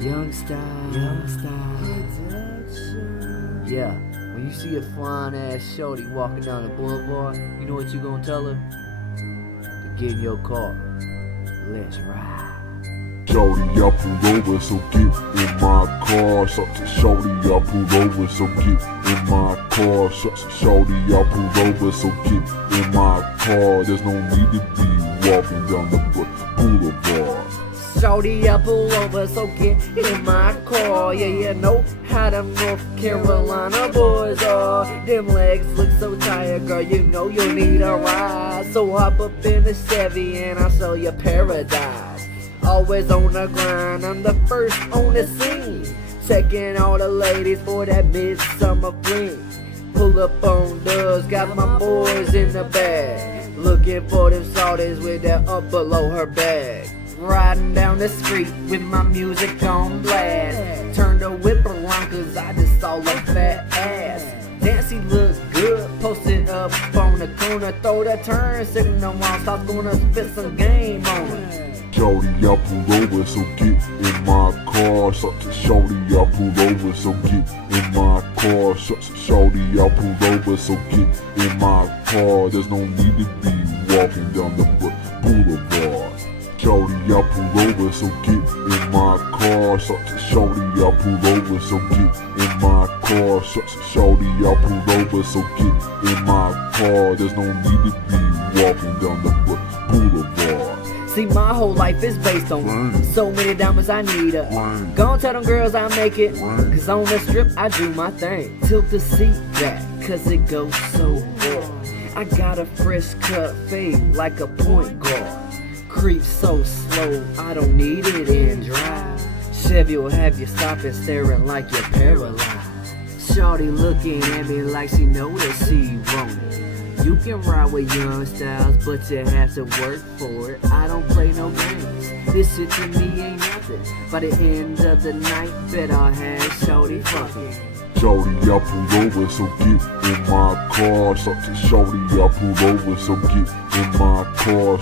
Young style. Yeah, when you see a fine ass shorty walking down the boulevard, you know what you gonna tell her? To get in your car. Let's ride. Shorty, I pulled over, so get in my car. Shorty, I pulled over, so get in my car. Shorty, I pulled over, so get in my car. There's no need to be walking down the boulevard. Shorty, I pull over, so get in my car. Yeah, you know how them North Carolina boys are. Them legs look so tired, girl, you know you need a ride. So hop up in the Chevy and I'll show you paradise. Always on the grind, I'm the first on the scene. Checking all the ladies for that midsummer fling. Pull up on dubs, got my boys in the bag. Looking for them shorties with that up below her bag. Riding down the street with my music on blast. Turn the whip around cause I just saw a fat ass. Nancy look good, posted up on the corner. Throw the turn signal on, stop gonna spit some game on her. Shorty, I pulled over, so get in my car. Shorty, I pulled over, so get in my car. Shorty, I pulled over, so get in my car. There's no need to be walking down the boulevard. Shorty, I pulled over, so get in my car. Shorty, I pulled over, so get in my car. Shorty, I pulled over, so get in my car. There's no need to be walking down the boulevard. See, my whole life is based on so many diamonds I need her. Gon' tell them girls I make it, cause on the strip I do my thing. Tilt the seat back, cause it goes so good. I got a fresh cut fade like a point guard. Creep so slow, I don't need it in drive. Chevy will have you stopping, staring like you're paralyzed. Shorty looking at me like she know that she want it. You can ride with young styles, but you have to work for it. I don't play no games, this shit to me ain't nothing. By the end of the night, bet I'll have shorty fucking. Shorty, I pulled over, so get in my car. Shorty, I pulled over, so get in my car.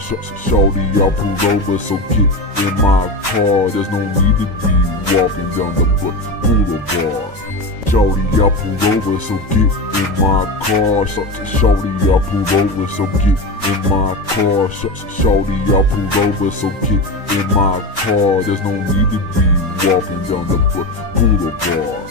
Shorty, I pulled over, so get in my car. There's no need to be walking down the boulevard. Shorty, I pulled over, so get in my car. Shorty, I pulled over, so get in my car. Shorty, I pulled over, so get in my car. There's no need to be walking down the boulevard.